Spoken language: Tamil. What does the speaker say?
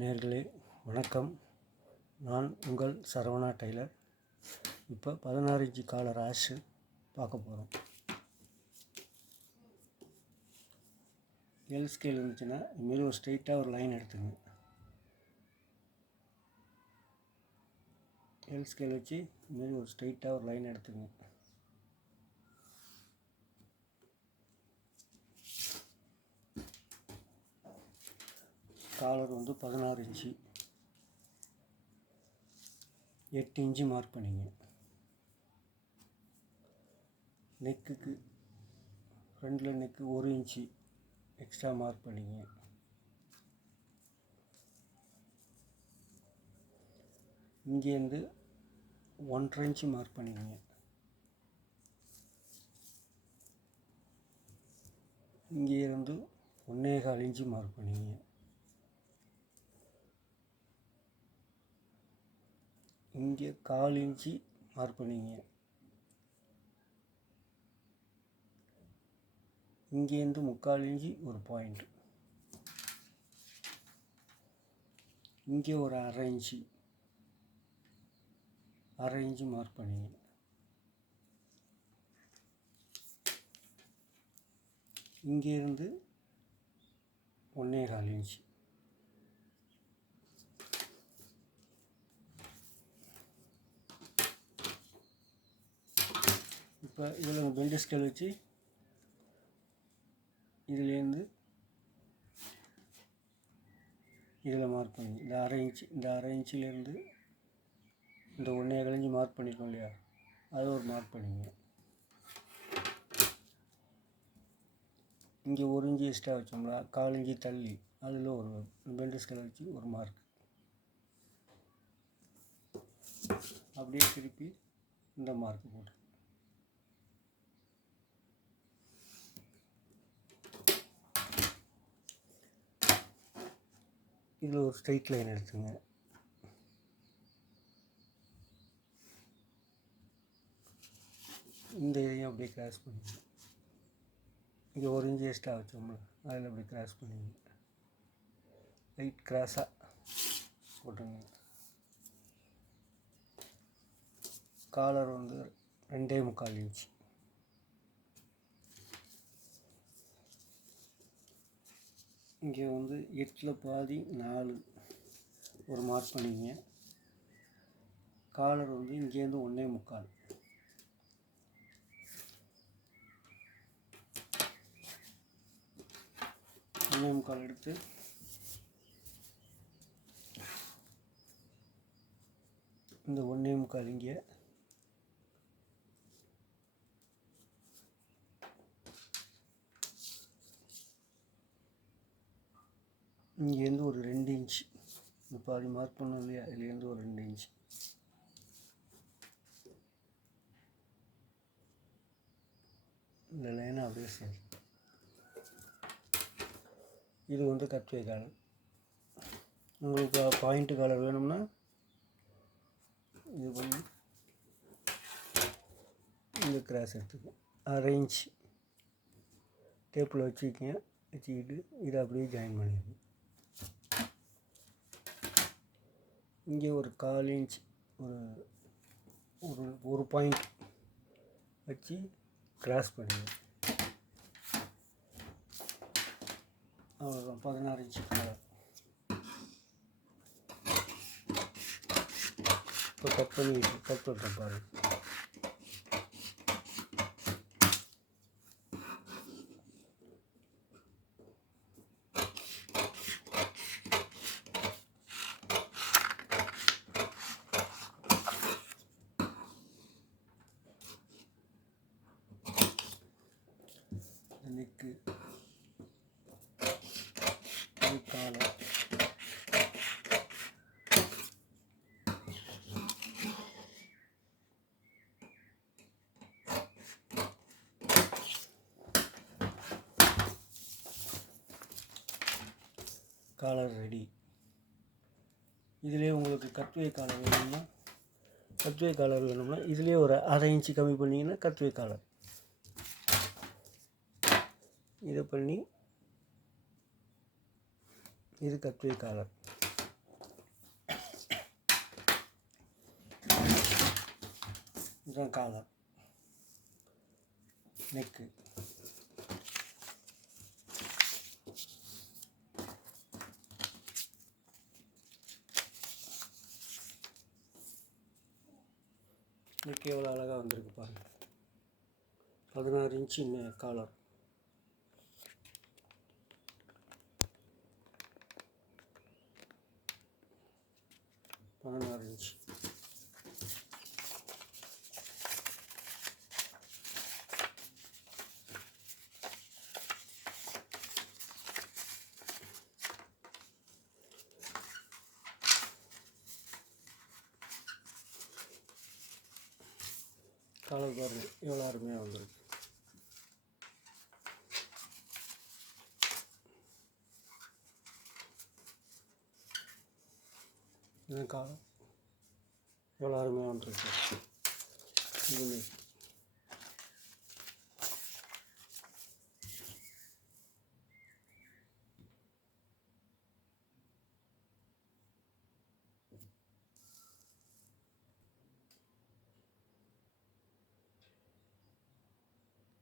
நேயர்களே வணக்கம். நான் உங்கள் சரவணா டெய்லர். இப்போ 16 இன்ச்சு காலர் ஆஷு பார்க்க போகிறோம். எல் ஸ்கேல் இருந்துச்சுன்னா இதுமாரி ஒரு ஸ்ட்ரெயிட்டாக ஒரு லைன் எடுத்துங்க. எல் ஸ்கேல் வச்சு இதுமாரி ஒரு ஸ்ட்ரெயிட்டாக ஒரு லைன் எடுத்துங்க. காலர் வந்து 16 இன்ச்சு, 8 இன்ச்சு மார்க் பண்ணிங்க. நெக்குக்கு ஃப்ரண்டில் நெக்கு 1 இன்ச்சு எக்ஸ்ட்ரா மார்க் பண்ணிங்க. இங்கேருந்து 1.5 இன்ச்சு மார்க் பண்ணிக்கங்க. இங்கேருந்து 1.25 இன்ச்சு மார்க் பண்ணிங்க. இங்கே 1/4 இன்ச்சு மார்க் பண்ணிங்க. இங்கேருந்து 3/4 இன்ச்சு ஒரு பாயிண்ட். இங்கே ஒரு 1/2 இன்ச்சு மார்க் பண்ணிங்க. இங்கேருந்து 1.25 இன்ச்சு. இப்போ இதில் பெண்டு ஸ்கேல் வச்சு இதுலேருந்து இதில் மார்க் பண்ணி இந்த 1/2 இன்ச்சிலேருந்து இந்த 1.25 இன்ச்சு மார்க் பண்ணியிருக்கோம் இல்லையா, அது ஒரு மார்க் பண்ணிங்க. இங்கே 1 இன்ச்சு எக்ஸ்ட்ரா வச்சோம்னா 1/4 இன்ச்சு தள்ளி அதில் ஒரு பெண்டு ஸ்கேல் வச்சு ஒரு மார்க். அப்படியே திருப்பி இந்த மார்க் போட்டு இதில் ஒரு ஸ்ட்ரைட் லைன் எடுத்துங்க. இந்த ஏரியா அப்படியே கிராஸ் பண்ணிங்க. இங்கே 1 இன்ச்சு எக்ஸ்ட்ரா வச்சோம்ல அதில் அப்படி கிராஸ் பண்ணிங்க. லைட் கிராஸாக போட்டுங்க. காலர் வந்து 2.25 இன்ச்சு. இங்கே வந்து 8ல் பாதி 4 ஒரு மார்க் பண்ணிங்க. காலர் வந்து இங்கேருந்து 1.25 எடுத்து இந்த 1.25 இங்கே இங்கேருந்து ஒரு 2 இன்ச்சு இந்த பாதி மார்க் பண்ணோம் இல்லையா, இதுலேருந்து ஒரு 2 இன்ச்சு. இந்த லைனை அப்படியே சரி. இது வந்து கட்வே காலர். உங்களுக்கு பாயிண்ட்டு காலர் வேணும்னா இது பண்ணி இந்த கிராஸ் எடுத்துக்கோங்க. 1/2 இன்ச்சு டேப்பில் வச்சுக்கிட்டு இதை அப்படியே ஜாயின் பண்ணிடுங்க. இங்கே ஒரு 1/4 இன்ச் ஒரு பாயிண்ட் வச்சு கிராஸ் பண்ணிடுங்க. அவ்வளோதான் 16 இன்ச்சு காலர். இப்போ கட் பண்ணுறேன் பாருங்கள். Neck collar collar ready. இதிலே உங்களுக்கு கட்வே காலர் வேணும்னா இதிலே ஒரு 1/2 இன்ச்சு கம்மி பண்ணிங்கன்னா கட்வே காலர். இதை பண்ணி இது கட்வே காலர். இதுதான் காலர், நெக்கு. நெக் எவ்வளோ அழகாக வந்திருக்கு பாருங்கள். 16 இன்ச்சு காலர். இன்ச்சு. காலர் பாருங்கள் எவ்வளோ அருமையாக வந்திருக்கு. இதுதான் காலர் எவ்வளோ அருமையாக வந்துருக்கு. இது